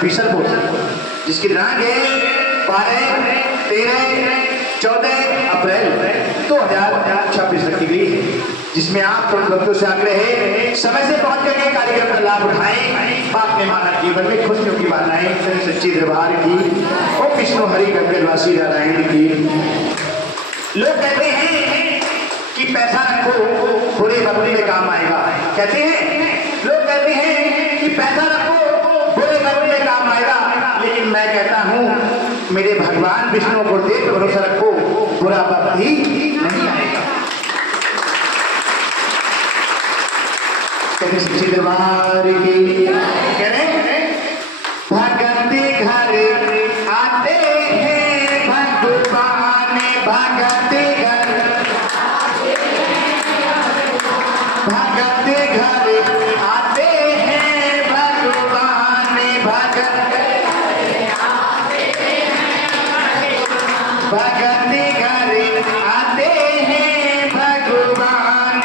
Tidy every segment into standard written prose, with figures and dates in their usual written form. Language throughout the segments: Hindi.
भीषण पोषण, जिसकी दिनांक है 12, 13, 14 अप्रैल 2026 रखी गई है, जिसमें आप सब भक्तों से आग्रह है समय से पहुंच करके कार्यक्रम का लाभ उठाएं। बाप ने माना जीवन में खुशियों की बाधाएं सच्ची दरबार की और विष्णु हरि गंगलवासी नारायण की। लोग कहते हैं कि पैसा रखो बुरे वक्त में काम आएगा, कहते हैं लोग कहते हैं कि पैसा रखो बुरे वक्त में काम आएगा, लेकिन मैं कहता हूं मेरे भगवान विष्णु गुरुदेव पर भरोसा रखो, बुरा वक्त ही नहीं आएगा। सच्ची दरबार की कह रहे भगत घर आते हैं भगवान, भगत घर आते हैं भगवान, भगत घर आते हैं भगवान,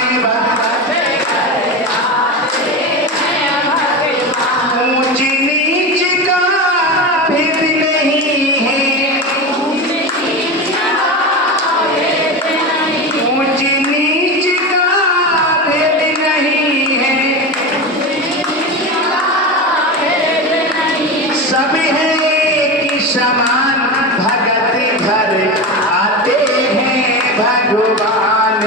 ऊंच नीच का भेद नहीं है, ऊंच नीच का भेद नहीं है, सब है कि समान भगत घर आते हैं भगवान,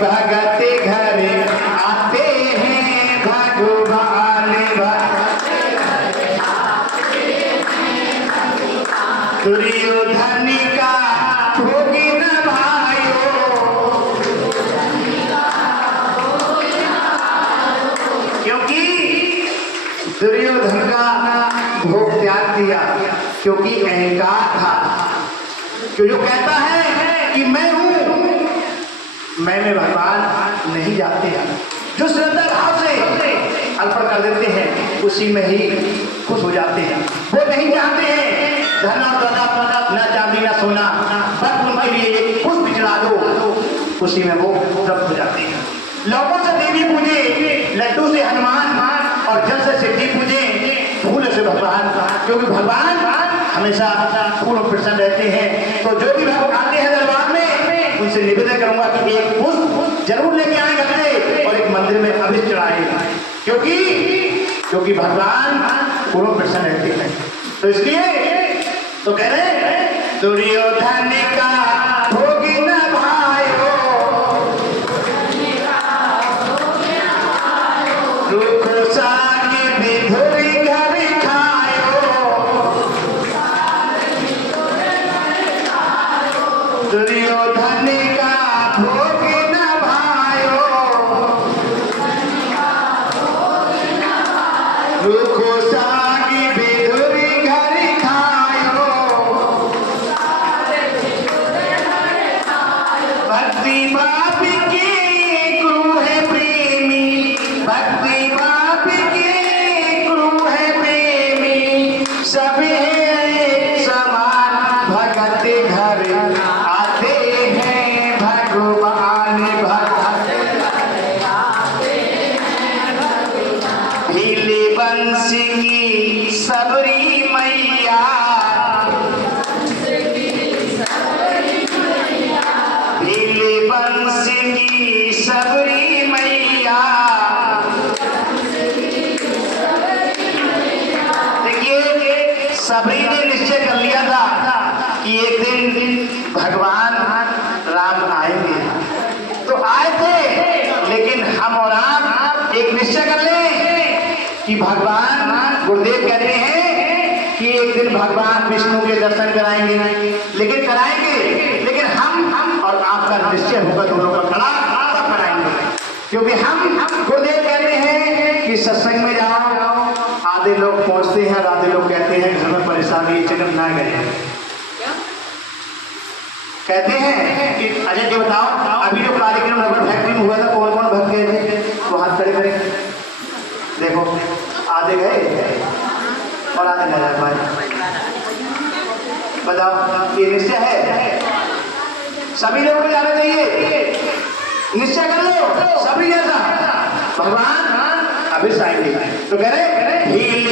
भगत घर आते हैं भगवान, दुर्योधन का भोग न भायो, क्योंकि दुर्योधन का भोग त्याग दिया, क्योंकि अहंकार था। क्यों जो कहता है कि मैं हूं, मैं में भगवान नहीं जाते हैं। जो श्रद्धा भाव से अर्पण कर देते हैं उसी में ही खुश हो जाते हैं। वो नहीं चाहते हैं धन और दौलत, न चांदी न सोना, बस तुम्हारे लिए पुष्प चढ़ा दो, उसी में वो तृप्त हो जाते हैं। लोगों से देवी पूजे, लड्डू से हनुमान और जल से सिद्धि पूजे, फूल से भगवान, क्योंकि भगवान हमेशा फूल प्रसन्न रहते हैं। तो जो भी भक्त आते हैं दरबार में उनसे निवेदन करूंगा कि एक पुष्प जरूर लेके आए घर से और एक मंदिर में अभिष्ट चढ़ाए, क्योंकि भगवान पूर्ण प्रसन्न रहते हैं। तो इसलिए तो कह रहे दुर्योधन का भोग न भायो, रुख साग विधुर घर खायो, दुर्योधन का भोग न भायो, रुख साग विधुर घर खायो, भक्ति बाप के गुरु है प्रेमी, भक्ति बाप के गुरु है प्रेमी, सब है समान भगत घर आते हैं भगवान, भीले बंश की सबरी मैया, भीले बंश की सबरी मैया। देखिए सबरी ने निश्चय कर लिया था कि एक दिन भगवान राम आएंगे, तो आए थे, लेकिन हम और आप एक निश्चय कर ले कि भगवान गुरुदेव कहते हैं कि एक दिन भगवान विष्णु के दर्शन कराएंगे, लेकिन हम और आपका निश्चय होगा दोनों का खड़ा तब कराएंगे, क्योंकि हम गुरुदेव कहते हैं कि सत्संग में जाओ, आधे लोग पहुंचते हैं, आधे लोग कहते हैं घर में परेशानी चक्कर ना गए। कहते हैं कि अजय जी बताओ अभी जो कार्यक्रम रबड़ फैक्ट्री में हुआ था कौन कौन भक्त गए थे, तो हाथ खड़े करें। देखो आधे गए और आधे नहीं जा पाए। बताओ ये निश्चय है, सभी लोगों को जाना चाहिए, निश्चय कर लो सभी जैसा। भगवान अभी आएंगे तो कह रहे हिले